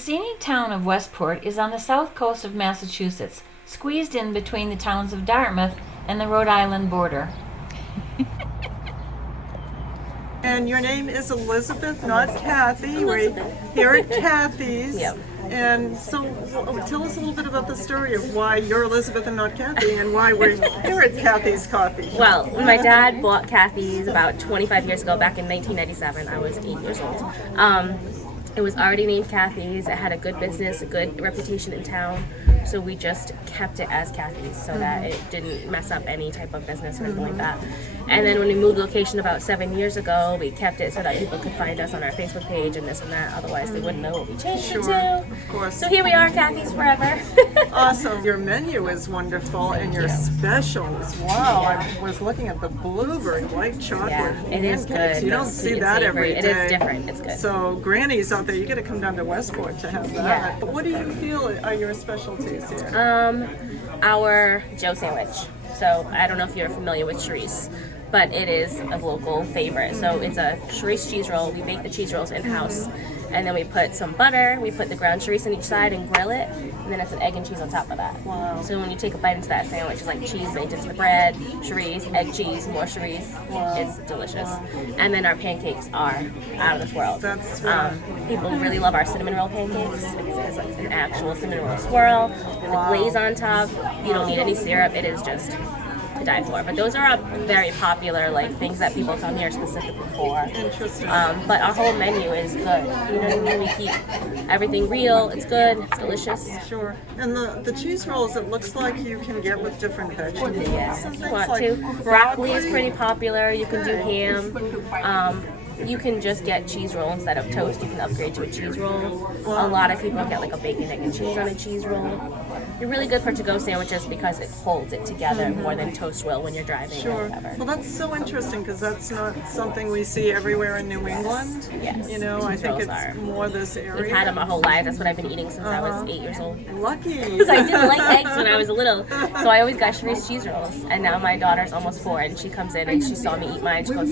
scenic town of Westport is on the south coast of Massachusetts, squeezed in between the towns of Dartmouth and the Rhode Island border. And your name is Elizabeth, not Kathy. Elizabeth. We're here at Kathy's. Yep. And so tell us a little bit about the story of why you're Elizabeth and not Kathy, and why we're here at Kathy's Coffee. Well, when my dad bought Kathy's about 25 years ago, back in 1997, I was 8 years old. It was already named Kathy's. It had a good business, a good reputation in town. So we just kept it as Kathy's so that it didn't mess up any type of business or anything like that. And then when we moved location about 7 years ago, we kept it so that people could find us on our Facebook page and this and that. Otherwise, they wouldn't know what we changed it to. Of course. So here we are, Kathy's forever. Awesome. Your menu is wonderful, and your specials. Wow, Yeah. I was looking at the blueberry white chocolate. Yeah, it is pancakes. good. You don't Sweet see and that savory. every day. It is different. It's good. So grannies out there, you got to come down to Westport to have that. Yeah. But what do you feel are your specialties here? Our Joe sandwich. So I don't know if you're familiar with Charisse, but it is a local favorite. So it's a Charisse cheese roll. We bake the cheese rolls in-house, and then we put some butter, we put the ground Charisse on each side and grill it, and then it's an egg and cheese on top of that. Wow. So when you take a bite into that sandwich, it's like cheese baked into the bread, Charisse, egg cheese, more Charisse. Wow. It's delicious. And then our pancakes are out of this world. That's People really love our cinnamon roll pancakes. It's like an actual cinnamon roll swirl with a glaze on top. You don't need any syrup. It is just to die for. But those are very popular, like things that people come here specifically for. Interesting. But our whole menu is good. You know what I mean? We keep everything real. It's good. It's delicious. Sure. And the cheese rolls, it looks like you can get with different vegetables. Yeah, and if you things want like to. Broccoli is pretty popular. You can do ham. You can just get cheese roll instead of toast. You can upgrade to a cheese roll. A lot of people get like a bacon, egg, and cheese on a cheese roll. They're really good for to-go sandwiches because it holds it together more than toast will when you're driving or Sure. whatever. Well, that's so interesting because that's not something we see everywhere in New England. Yes. You know, I Cheese think rolls it's are. more this area. We've had them my whole life. That's what I've been eating since I was 8 years old. Lucky. Because I didn't like eggs when I was little. So I always got Charisse cheese rolls. And now my daughter's almost 4 and she comes in and she saw me eat mine. She goes,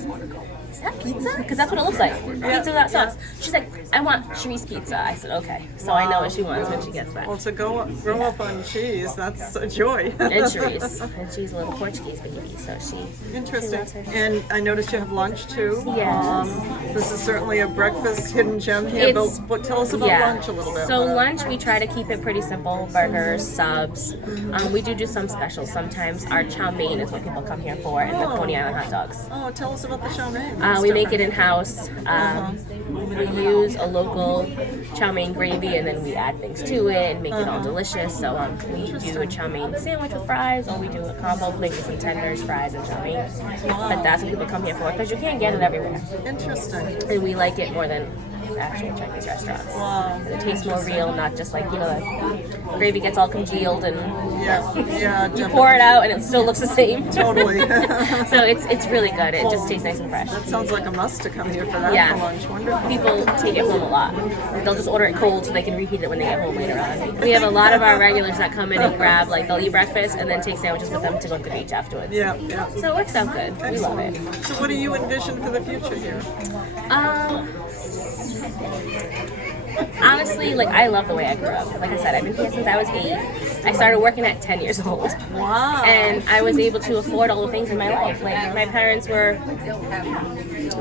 "Is that pizza?" Because that's what it looks like. Pizza without sauce. She's like, "I want Charisse pizza." I said, "Okay." So I know what she wants when she gets that. Well, to grow up on cheese, that's a joy. And Charisse. And she's a little Portuguese baby, so she Interesting. loves her. And I noticed you have lunch too. Yes. This is certainly a breakfast hidden gem here. But tell us about lunch a little bit. So lunch, we try to keep it pretty simple. Burgers, subs. We do some specials. Sometimes our chow mein is what people come here for, and the Coney Island hot dogs. Oh, tell us about the chow mein. We make it in-house. We use a local chow mein gravy, and then we add things to it and make it all delicious. So we do a chow mein sandwich with fries, or we do a combo plate with some tenders, fries, and chow mein. But that's what people come here for, because you can't get it everywhere. Interesting. And we like it more than actual Chinese restaurants. Wow. It tastes more real, not just like, the gravy gets all congealed and Yeah, you pour it out and it still looks the same. Totally. So it's really good. It just tastes nice and fresh. That sounds like a must to come here for that Yeah. for lunch. Wonderful. People take it home a lot. They'll just order it cold so they can reheat it when they get home later on. We have a lot of our regulars that come in and grab, like, they'll eat breakfast and then take sandwiches with them to go to the beach afterwards. Yeah. So it works out good. We love it. So what do you envision for the future here? Honestly, like, I love the way I grew up. Like I said, I've been here since I was 8. I started working at 10 years old. Wow. And I was able to afford all the things in my life. Like, my parents were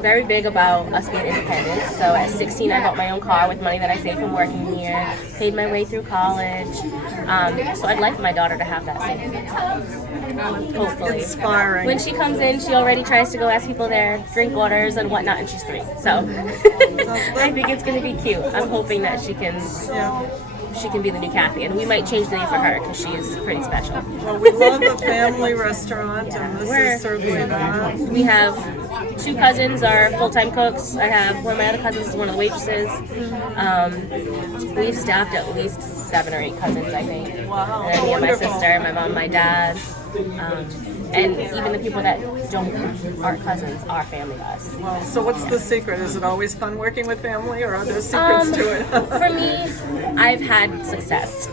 very big about us being independent. So at 16, I bought my own car with money that I saved from working here, paid my way through college. So I'd like for my daughter to have that same thing. Hopefully. Inspiring. When she comes in, she already tries to go ask people their drink orders and whatnot, and she's 3. So I think it's going to be cute. I'm hoping that she can be the new Kathy, and we might change the name for her because she's pretty special. Well, we love a family restaurant, and this is certainly that. We have 2 cousins are full-time cooks. I have one of my other cousins is one of the waitresses. We've staffed at least 7 or 8 cousins, I think. Wow. And then me and my sister, my mom, my dad. And even the people that aren't cousins are family to us. Well, so what's the secret? Is it always fun working with family, or are there secrets to it? For me, I've had success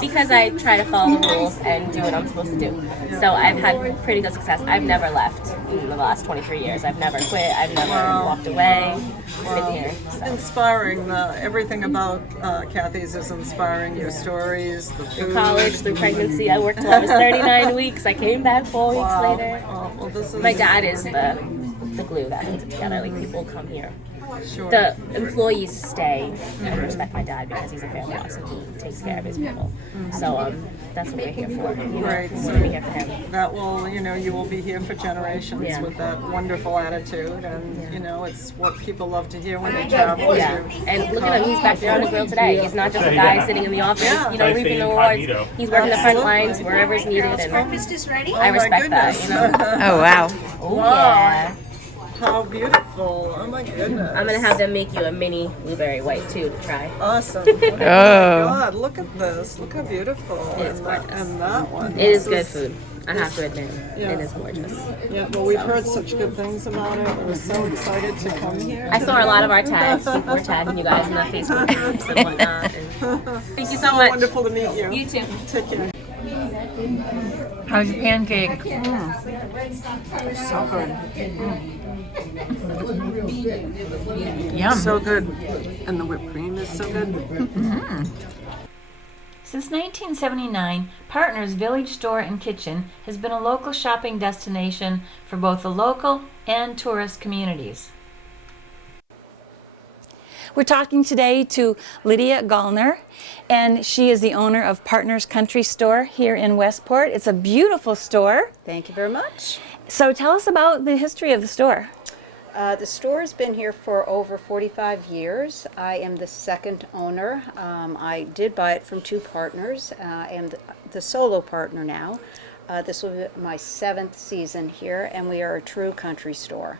because I try to follow the rules and do what I'm supposed to do. So I've had pretty good success. I've never left. in the last 23 years. I've never quit. I've never walked away. Been here. So. Inspiring. Everything about Kathy's is inspiring. Your stories, the food. Through college, through pregnancy, I worked till I was 39 weeks. I came back 4 weeks later. Oh, well, this is My dad is the glue that holds it together. Like, people come here. sure. The employees stay and respect my dad because he's a family boss and he takes care of his people. So that's what we're here for. Right. We want to be here for him. That will, you will be here for generations Yeah. with that wonderful attitude, and it's what people love to hear when they travel. Yeah, and look at him, he's back there on the grill today. He's not just a guy sitting in the office, reaping the rewards. He's working the front lines wherever it's needed, and I respect that, Oh, wow. Oh, yeah. How beautiful! Oh my goodness! I'm gonna have them make you a mini blueberry white too to try. Awesome! Oh my God! Look at this! Look how beautiful! It is and gorgeous. that one. It is good food. I have to admit, Yeah. it is gorgeous. Yeah. Well, we've heard such good things about it. We're so excited to come here. I saw a lot of our tags. People were tagging you guys in the Facebook groups and whatnot. And thank you so much. Wonderful to meet you. You too. Take care. How's your pancake? So good. Yum. So good. And the whipped cream is so good. Since 1979, Partners Village Store and Kitchen has been a local shopping destination for both the local and tourist communities. We're talking today to Lydia Gallner, and she is the owner of Partners Country Store here in Westport. It's a beautiful store. Thank you very much. So tell us about the history of the store. The store has been here for over 45 years. I am the second owner. I did buy it from two partners. I am the solo partner now. This will be my 7th season here, and we are a true country store.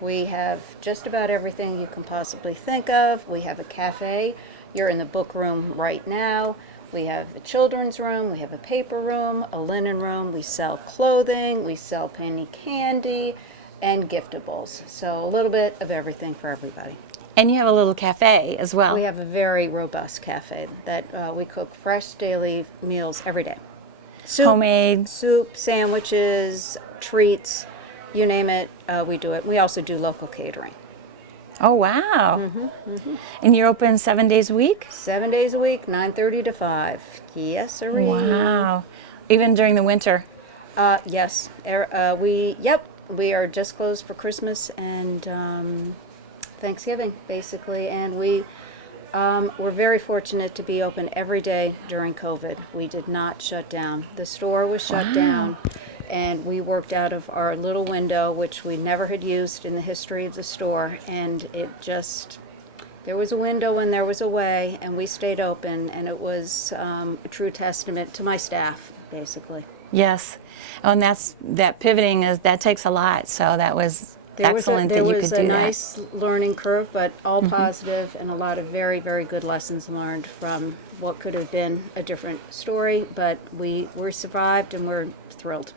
We have just about everything you can possibly think of. We have a cafe. You're in the book room right now. We have a children's room. We have a paper room, a linen room. We sell clothing. We sell penny candy and giftables. So a little bit of everything for everybody. And you have a little cafe as well. We have a very robust cafe that we cook fresh daily meals every day. Homemade. Soup, sandwiches, treats, you name it, we do it. We also do local catering. Oh, wow. And you're open 7 days a week? 7 days a week, 9:30 to 5. Yes, sirree. Wow. Even during the winter? Yes. We are just closed for Christmas and Thanksgiving, basically. And we're very fortunate to be open every day during COVID. We did not shut down. The store was shut down, and we worked out of our little window, which we never had used in the history of the store. And there was a window and there was a way, and we stayed open, and it was a true testament to my staff, basically. Yes. Oh, and that pivoting that takes a lot. So that was excellent that you could do that. There was a nice learning curve, but all positive, and a lot of very, very good lessons learned from what could have been a different story, but we survived and we're thrilled.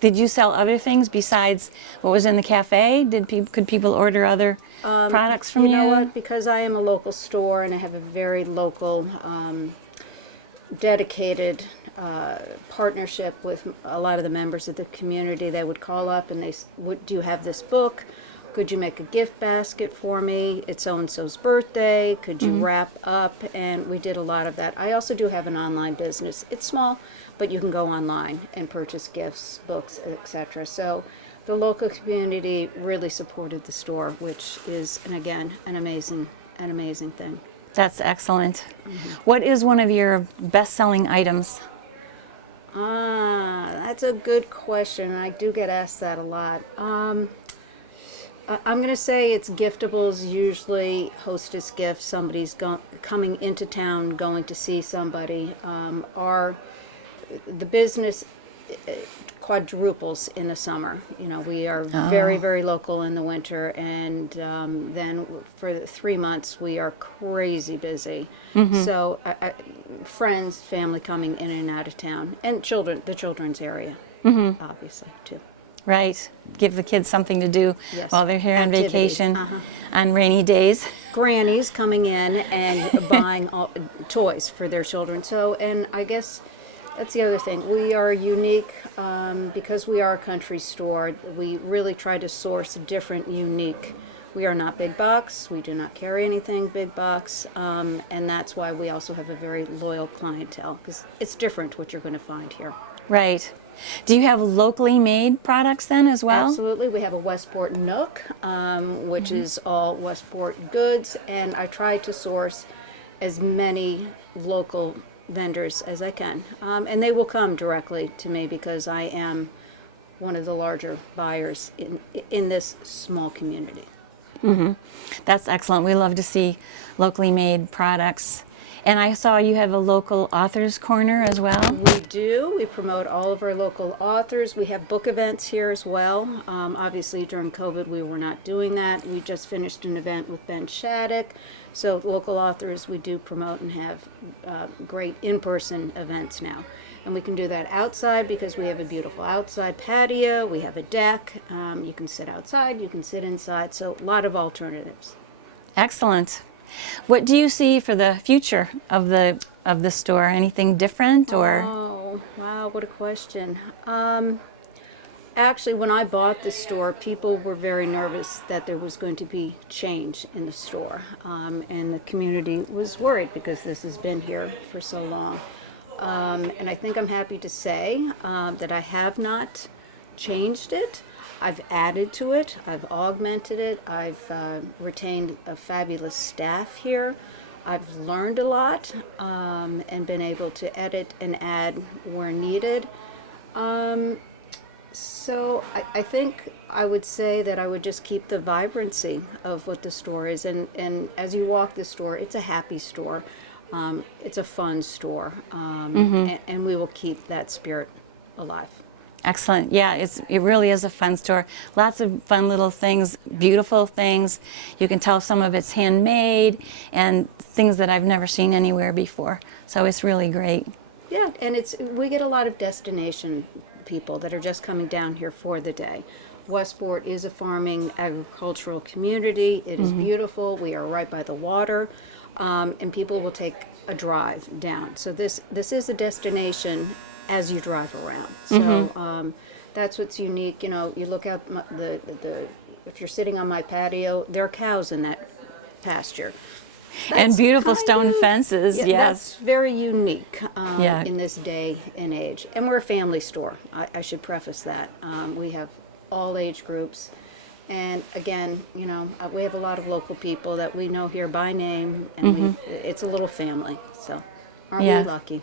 Did you sell other things besides what was in the cafe? Could people order other products from you? You know what? Because I am a local store and I have a very local, dedicated partnership with a lot of the members of the community, they would call up and do you have this book? Could you make a gift basket for me? It's so-and-so's birthday. Could you wrap up? And we did a lot of that. I also do have an online business. It's small, but you can go online and purchase gifts, books, etc. So the local community really supported the store, which is, and again, an amazing thing. That's excellent. What is one of your best-selling items? That's a good question. I do get asked that a lot. I'm going to say it's giftables, usually hostess gifts. Somebody's coming into town, going to see somebody. The business quadruples in the summer. We are very, very local in the winter, and then for the 3 months we are crazy busy. So friends, family coming in and out of town, and the children's area, obviously too. Right. Give the kids something to do while they're here on Activities, vacation on rainy days. Grannies coming in and buying toys for their children. So, and I guess That's the other thing. We are unique because we are a country store. We really try to source different, unique. We are not big box. We do not carry anything big box, and that's why we also have a very loyal clientele, because it's different what you're going to find here. Right. Do you have locally made products then as well? Absolutely. We have a Westport Nook, which is all Westport goods, and I try to source as many local vendors as I can. And they will come directly to me because I am one of the larger buyers in this small community. That's excellent. We love to see locally made products. And I saw you have a local authors corner as well. We do. We promote all of our local authors. We have book events here as well. Obviously, during COVID, we were not doing that. We just finished an event with Ben Shattuck. So local authors, we do promote and have great in-person events now. And we can do that outside because we have a beautiful outside patio. We have a deck. You can sit outside. You can sit inside. So a lot of alternatives. Excellent. What do you see for the future of the store? Anything different or? Oh, wow, what a question. Actually, when I bought the store, people were very nervous that there was going to be change in the store. And the community was worried because this has been here for so long. And I think I'm happy to say that I have not changed it. I've added to it, I've augmented it, I've retained a fabulous staff here. I've learned a lot and been able to edit and add where needed. So I think I would say that I would just keep the vibrancy of what the store is. And as you walk the store, it's a happy store. It's a fun store. And we will keep that spirit alive. Excellent. Yeah, it really is a fun store. Lots of fun little things, beautiful things. You can tell some of it's handmade and things that I've never seen anywhere before. So it's really great. Yeah, and we get a lot of destination people that are just coming down here for the day. Westport is a farming agricultural community. It is beautiful. We are right by the water, and people will take a drive down. So this is a destination as you drive around. So that's what's unique. You know, you look out if you're sitting on my patio, there are cows in that pasture. And beautiful stone fences, Yeah, yes. that's very unique Yeah. in this day and age. And we're a family store. I should preface that. We have all age groups. And again, you know, we have a lot of local people that we know here by name, and it's a little family. So aren't Yeah. we lucky?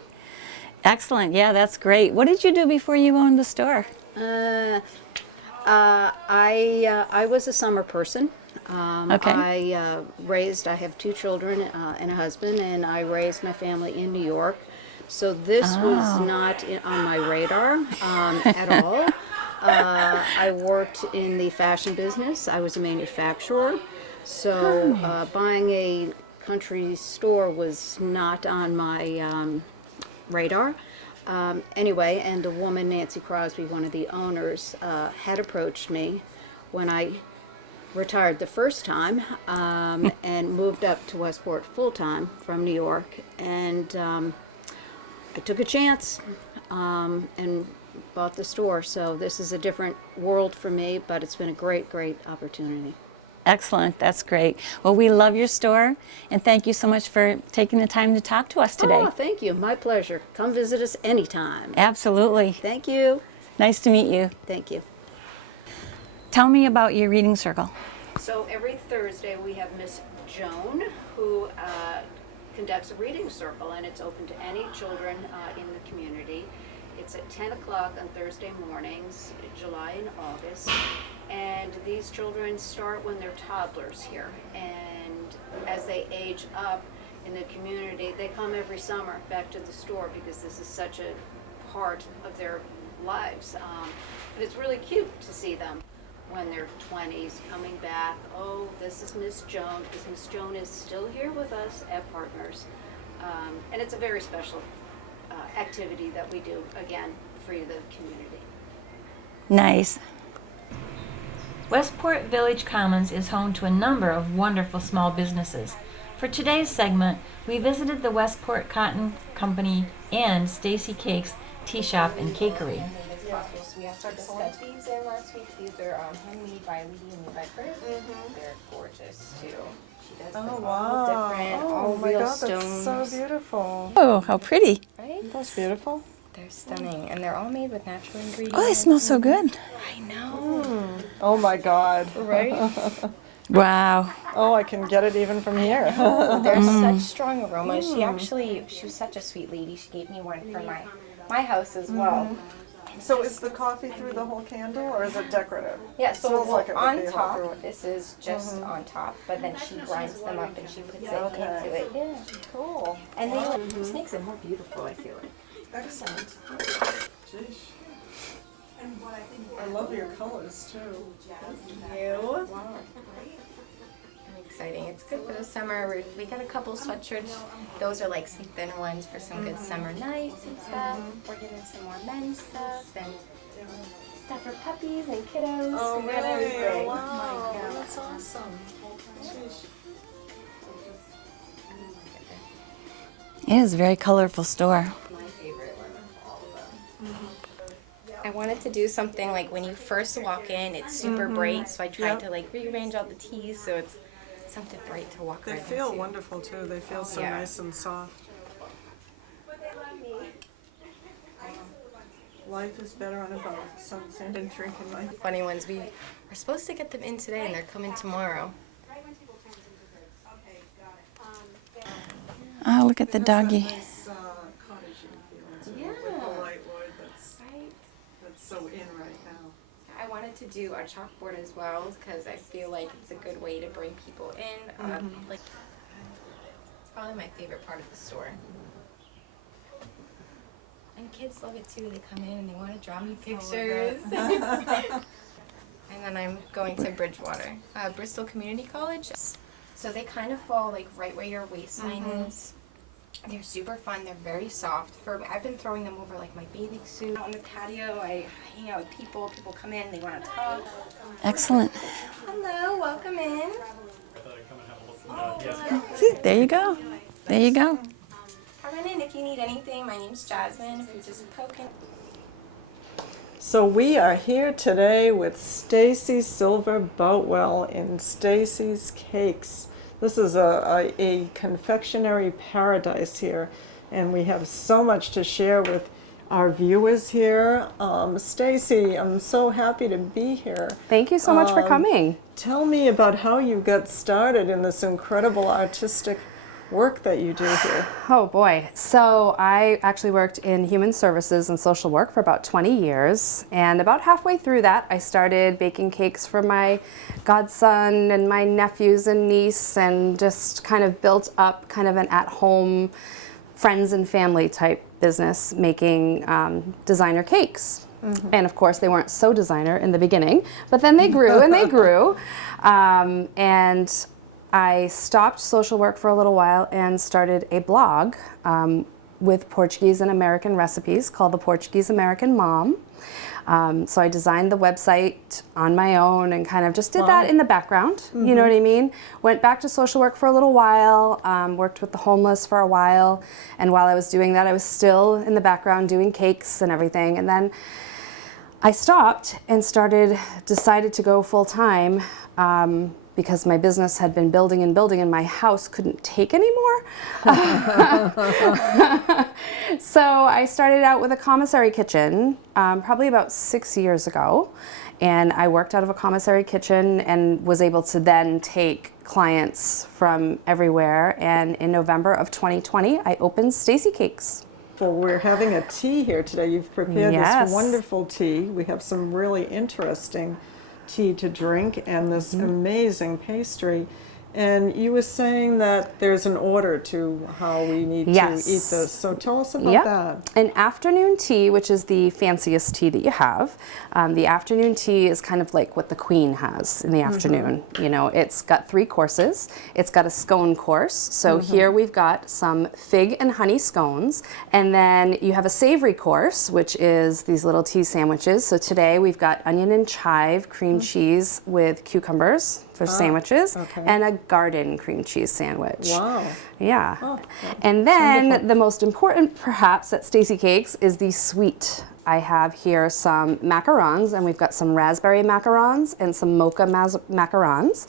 Excellent. Yeah, that's great. What did you do before you owned the store? I was a summer person. Okay. I have 2 children and a husband, and I raised my family in New York. So this was not on my radar at all. I worked in the fashion business. I was a manufacturer. So buying a country store was not on my radar. Anyway, and a woman, Nancy Crosby, one of the owners, had approached me when I retired the first time and moved up to Westport full-time from New York. And I took a chance and bought the store. So this is a different world for me, but it's been a great, great opportunity. Excellent. That's great. Well, we love your store, and thank you so much for taking the time to talk to us today. Oh, thank you. My pleasure. Come visit us anytime. Absolutely. Thank you. Nice to meet you. Thank you. Tell me about your reading circle. So every Thursday we have Miss Joan who conducts a reading circle, and it's open to any children in the community. It's at 10 o'clock on Thursday mornings, July and August. And these children start when they're toddlers here. And as they age up in the community, they come every summer back to the store because this is such a part of their lives. And it's really cute to see them when they're 20s coming back. Oh, this is Miss Joan, because Miss Joan is still here with us at Partners. And it's a very special activity that we do, again, for the community. Nice. Westport Village Commons is home to a number of wonderful small businesses. For today's segment, we visited the Westport Cotton Company and Stacys Cakes tea shop and cakery. We have to discuss these in last week. These are handmade by Lady in New Bedford. They're gorgeous too. She does them all different, all real stones. That's so beautiful. Oh, how pretty. Right? That's beautiful. They're stunning, and they're all made with natural ingredients. Oh, they smell so good. I know. Oh my God. Right? Wow. Oh, I can get it even from here. They're such strong aromas. She was such a sweet lady. She gave me one for my house as well. So is the coffee through the whole candle, or is it decorative? Yeah, It so smells like it would on be hot top, through it. this is just on top, but then she grinds them up and she puts it into it. Yeah, cool. And they just makes it more beautiful, I feel like. Excellent. Jeez. I love your colors too. Wow. Exciting. It's good for the summer. We got a couple sweatshirts. Those are like some thinner ones for some good summer nights and stuff. We're getting some more men's stuff and stuff for puppies and kiddos. Oh, We got really? everything. Wow. Yeah. That's awesome. Jeez. It is a very colorful store. My favorite one of all of them. I wanted to do something like when you first walk in, it's super bright, so I tried to like rearrange all the teas so it's something bright to walk They right feel into. wonderful too. They feel so Yeah. nice and soft. Life is better on a boat. Sunset and drinking life. Funny ones. We were supposed to get them in today and they're coming tomorrow. Oh, look at the doggy. Nice cottagey feeling to it with the light wood that's so in right now. I wanted to do our chalkboard as well because I feel like it's a good way to bring people in. Like, it's probably my favorite part of the store. And kids love it too. They come in and they want to draw me pictures. And then I'm going to Bridgewater, Bristol Community College. So they kind of fall like right where your waistline is. They're super fun. They're very soft. I've been throwing them over like my bathing suit. On the patio, I hang out with people. People come in, they want to talk. Excellent. Hello, welcome in. See, there you go. There you go. Come on in if you need anything. My name's Jasmine. If you're just poking. So we are here today with Stacy Silver Boatwell in Stacys Cakes. This is a confectionery paradise here, and we have so much to share with our viewers here. Stacy, I'm so happy to be here. Thank you so much for coming. Tell me about how you got started in this incredible artistic work that you do here. Oh boy. So I actually worked in human services and social work for about 20 years. And about halfway through that, I started baking cakes for my godson and my nephews and niece, and just kind of built up kind of an at-home friends and family type business making designer cakes. And of course, they weren't so designer in the beginning, but then they grew and they grew. And I stopped social work for a little while and started a blog with Portuguese and American recipes called The Portuguese American Mom. So I designed the website on my own and kind of just did that in the background, you know what I mean? Went back to social work for a little while, worked with the homeless for a while, and while I was doing that, I was still in the background doing cakes and everything. And then I stopped and decided to go full time because my business had been building and building and my house couldn't take anymore. So I started out with a commissary kitchen probably about 6 years ago. And I worked out of a commissary kitchen and was able to then take clients from everywhere. And in November of 2020, I opened StacyCakes. Well, we're having a tea here today. You've prepared Yes. this wonderful tea. We have some really interesting tea to drink and this amazing pastry. And you were saying that there's an order to how we need Yes. to eat this. So tell us about Yep. that. An afternoon tea, which is the fanciest tea that you have. The afternoon tea is kind of like what the queen has in the afternoon. You know, it's got 3 courses. It's got a scone course. So here we've got some fig and honey scones. And then you have a savory course, which is these little tea sandwiches. So today we've got onion and chive cream cheese with cucumbers. for sandwiches, okay. and a garden cream cheese sandwich. Wow. Yeah. Oh, And then wonderful. the most important, perhaps, at Stacy Cakes is the sweet. I have here some macarons, and we've got some raspberry macarons and some mocha macarons.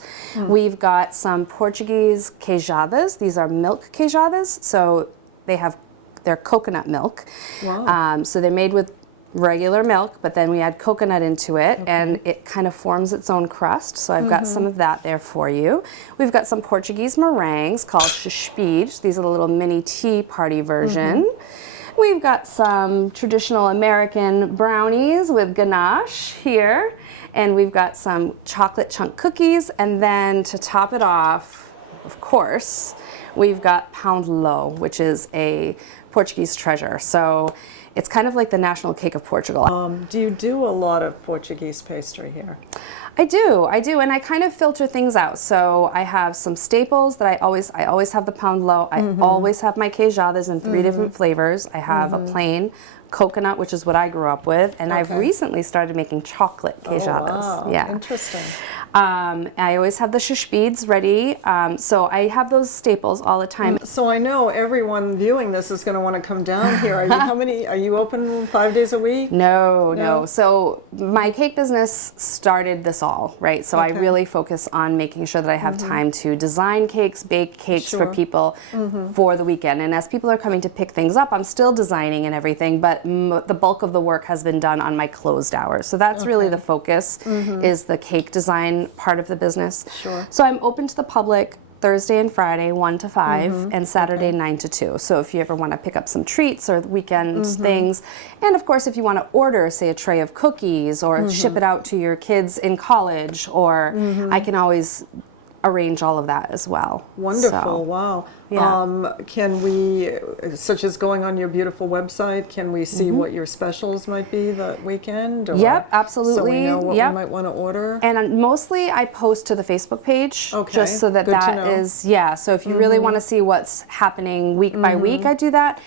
We've got some Portuguese queijadas. These are milk queijadas, so they're coconut milk. Wow. So they're made with regular milk, but then we add coconut into it, and it kind of forms its own crust. So I've got some of that there for you. We've got some Portuguese meringues called Shoppe. These are the little mini tea party version. We've got some traditional American brownies with ganache here, and we've got some chocolate chunk cookies, and then to top it off, of course, we've got pound low, which is a Portuguese treasure. So it's kind of like the national cake of Portugal. Do you do a lot of Portuguese pastry here? I do, and I kind of filter things out. So I have some staples that I always have the pound low. I always have my queijadas in 3 different flavors. I have a plain coconut, which is what I grew up with, and I've recently started making chocolate queijadas. Oh, wow. Yeah. Interesting. I always have the Shoppe ready, so I have those staples all the time. So I know everyone viewing this is going to want to come down here. Are you open 5 days a week? No. So my cake business started this all, right? So I really focus on making sure that I have time to design cakes, bake cakes for people for the weekend. And as people are coming to pick things up, I'm still designing and everything, but the bulk of the work has been done on my closed hours. So that's really the focus, is the cake design part of the business. Sure. So I'm open to the public Thursday and Friday 1 to 5 and Saturday 9 to 2. So if you ever want to pick up some treats or weekend things, and of course if you want to order, say, a tray of cookies or ship it out to your kids in college, or I can always arrange all of that as well. Wonderful. So, Wow. yeah. Can we, such as going on your beautiful website, can we see what your specials might be that weekend? Or, Yep, absolutely. So we know what Yep. we might want to order? And mostly I post to the Facebook page, Okay, just so that good to that know. is, yeah, so if you really want to see what's happening week by week, I do that.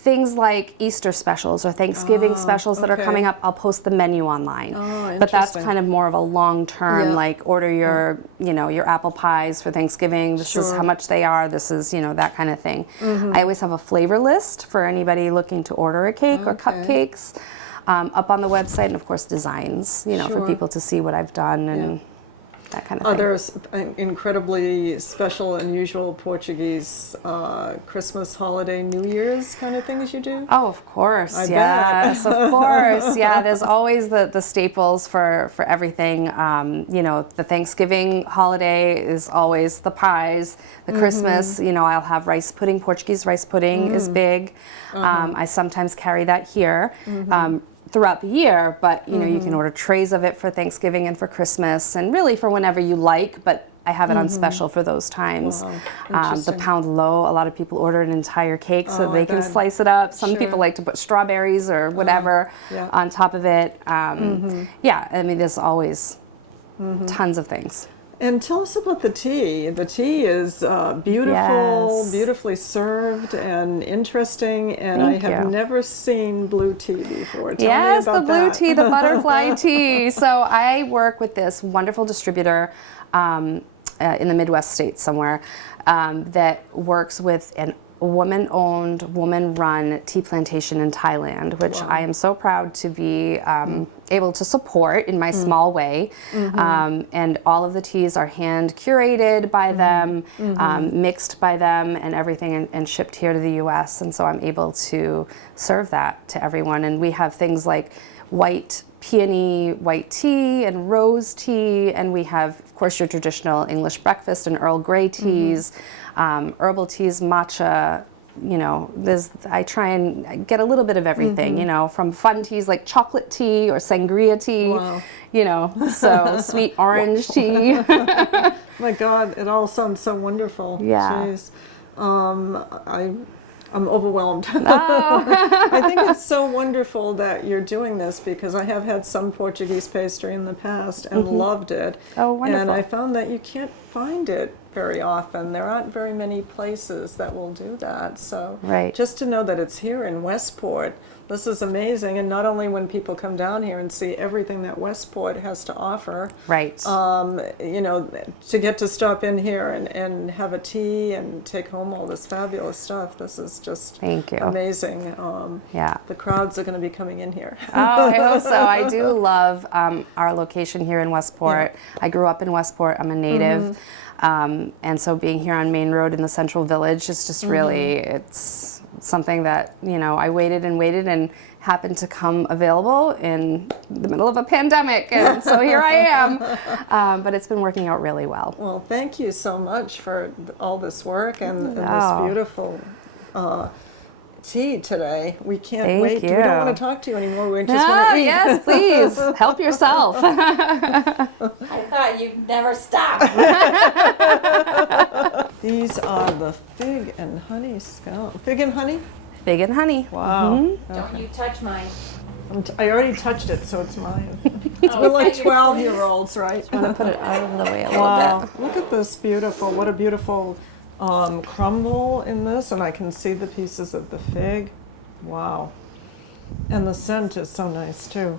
Things like Easter specials or Thanksgiving specials that are okay. coming up, I'll post the menu online. Oh, but that's interesting. kind of more of a long-term, Yeah. like order your, your apple pies for Thanksgiving. This is Sure. how much they are. This is, that kind of thing. I always have a flavor list for anybody looking to order a cake or cupcakes up on the website, and of course designs, for Sure. people to see what I've done and that kind of thing. Are there incredibly special, unusual Portuguese Christmas, holiday, New Year's kind of things you do? Oh, of course. I bet. Yes, of course. Yeah, there's always the staples for everything. The Thanksgiving holiday is always the pies. The Christmas, I'll have rice pudding. Portuguese rice pudding is big. I sometimes carry that here. Throughout the year, but you can order trays of it for Thanksgiving and for Christmas, and really for whenever you like, but I have it on special for those times. Wow, The interesting. pound low, a lot of people order an entire cake so Oh, they I can bet. slice it up. Some Sure. people like to put strawberries or whatever yeah. on top of it. Yeah, I mean, there's always tons of things. And tell us about the tea. The tea is beautiful, Yes. beautifully served, and interesting. And Thank I have you. never seen blue tea before. Tell Yes, me the about blue that. tea, the butterfly tea. So I work with this wonderful distributor in the Midwest states somewhere that works with a woman-owned, woman-run tea plantation in Thailand, which I am so proud to be able to support in my small way. And all of the teas are hand curated by them, mixed by them, and everything, and shipped here to the U.S. And so I'm able to serve that to everyone. And we have things like white peony white tea and rose tea, and we have, of course, your traditional English breakfast and Earl Grey teas, herbal teas, matcha. I try and get a little bit of everything, from fun teas like chocolate tea or sangria tea, Wow. so sweet orange tea. My God, it all sounds so wonderful. Yeah. Jeez. I'm overwhelmed. I think it's so wonderful that you're doing this, because I have had some Portuguese pastry in the past and loved it. Oh, wonderful. And I found that you can't find it very often. There aren't very many places that will do that. So Right. just to know that it's here in Westport, this is amazing. And not only when people come down here and see everything that Westport has to offer, Right. you know, to get to stop in here and have a tea and take home all this fabulous stuff. This is just Thank you. amazing. Yeah. The crowds are going to be coming in here. Oh, I hope so. I do love our location here in Westport. I grew up in Westport. I'm a native. And so being here on Main Road in the Central Village is just really, it's something that, you know, I waited and happened to come available in the middle of a pandemic. And so here I am. But it's been working out really well. Well, thank you so much for all this work and this Oh. beautiful tea today. We can't Thank wait. We you. don't want to talk to you anymore. We just Oh, want to eat. yes, please. Help yourself. I thought you'd never stop. These are the fig and honey scone. Fig and honey? Fig and honey. Wow. Don't you touch mine. I already touched it, so it's mine. We're like 12-year-olds, right? I'm going to put it out of the way a little Wow. bit. Look at this beautiful, what a beautiful crumble in this, and I can see the pieces of the fig. Wow. And the scent is so nice too.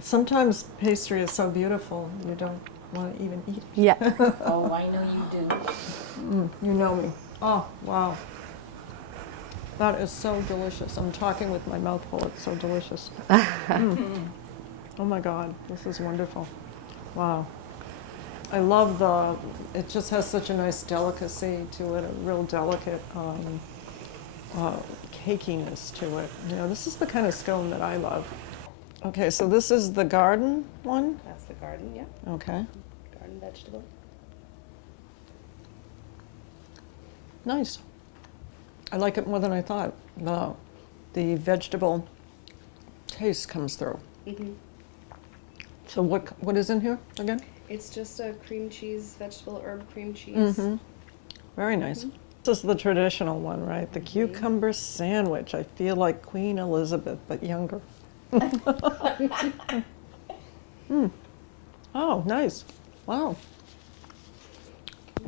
Sometimes pastry is so beautiful, you don't want to even eat it. Yeah. Oh, I know you do. You know me. Oh, wow. That is so delicious. I'm talking with my mouth full. It's so delicious. Oh my God, this is wonderful. Wow. I love it just has such a nice delicacy to it, a real delicate cakiness to it. You know, this is the kind of scone that I love. Okay, so this is the garden one? That's the garden, yeah. Okay. Garden vegetable. Nice. I like it more than I thought. The vegetable taste comes through. So what is in here again? It's just a cream cheese, vegetable herb cream cheese. Very nice. This is the traditional one, right? The cucumber sandwich. I feel like Queen Elizabeth, but younger. Oh, nice. Wow.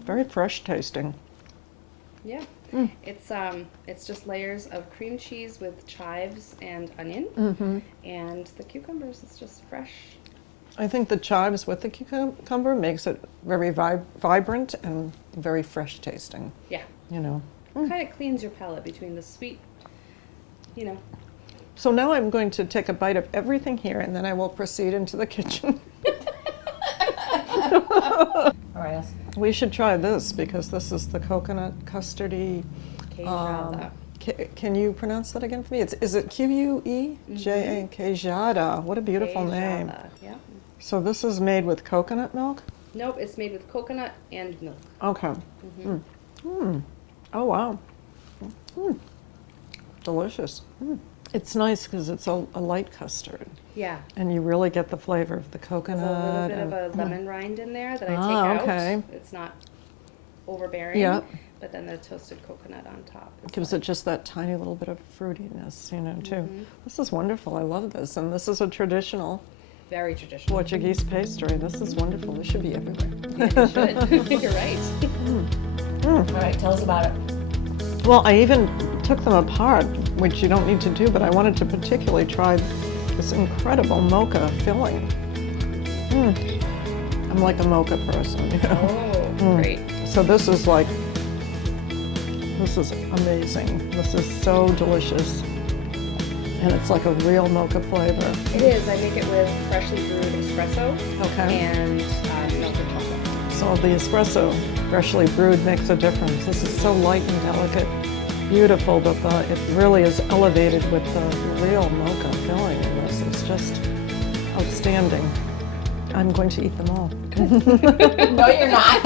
Very fresh tasting. Yeah. It's just layers of cream cheese with chives and onion. And the cucumbers, it's just fresh. I think the chives with the cucumber makes it very vibrant and very fresh tasting, Yeah. you know. Kind of cleans your palate between the sweet, you know. So now I'm going to take a bite of everything here and then I will proceed into the kitchen. All right. We should try this because this is the coconut custardy. Queijada. Can you pronounce that again for me? Is it Queijada? Queijada. What a beautiful name. Queijada, yeah. So this is made with coconut milk? Nope, it's made with coconut and milk. Okay. Oh, wow. Delicious. It's nice because it's a light custard. Yeah. And you really get the flavor of the There's coconut. a little bit of a lemon rind in there that I take Ah, out. okay. It's not overbearing. Yeah. But then the toasted coconut on top. It gives it just that tiny little bit of fruitiness, you know, too. This is wonderful. I love this. And this is a traditional Very traditional. Portuguese pastry. This is wonderful. This should be everywhere. It should. You're right. All right, tell us about it. Well, I even took them apart, which you don't need to do, but I wanted to particularly try this incredible mocha filling. I'm like a mocha person, you know. Oh, great. So this is amazing. This is so delicious. And it's like a real mocha flavor. It is. I make it with freshly brewed espresso Okay. and melted chocolate. So the espresso, freshly brewed, makes a difference. This is so light and delicate, beautiful, but it really is elevated with the real mocha filling in this. It's just outstanding. I'm going to eat them all. No, you're not.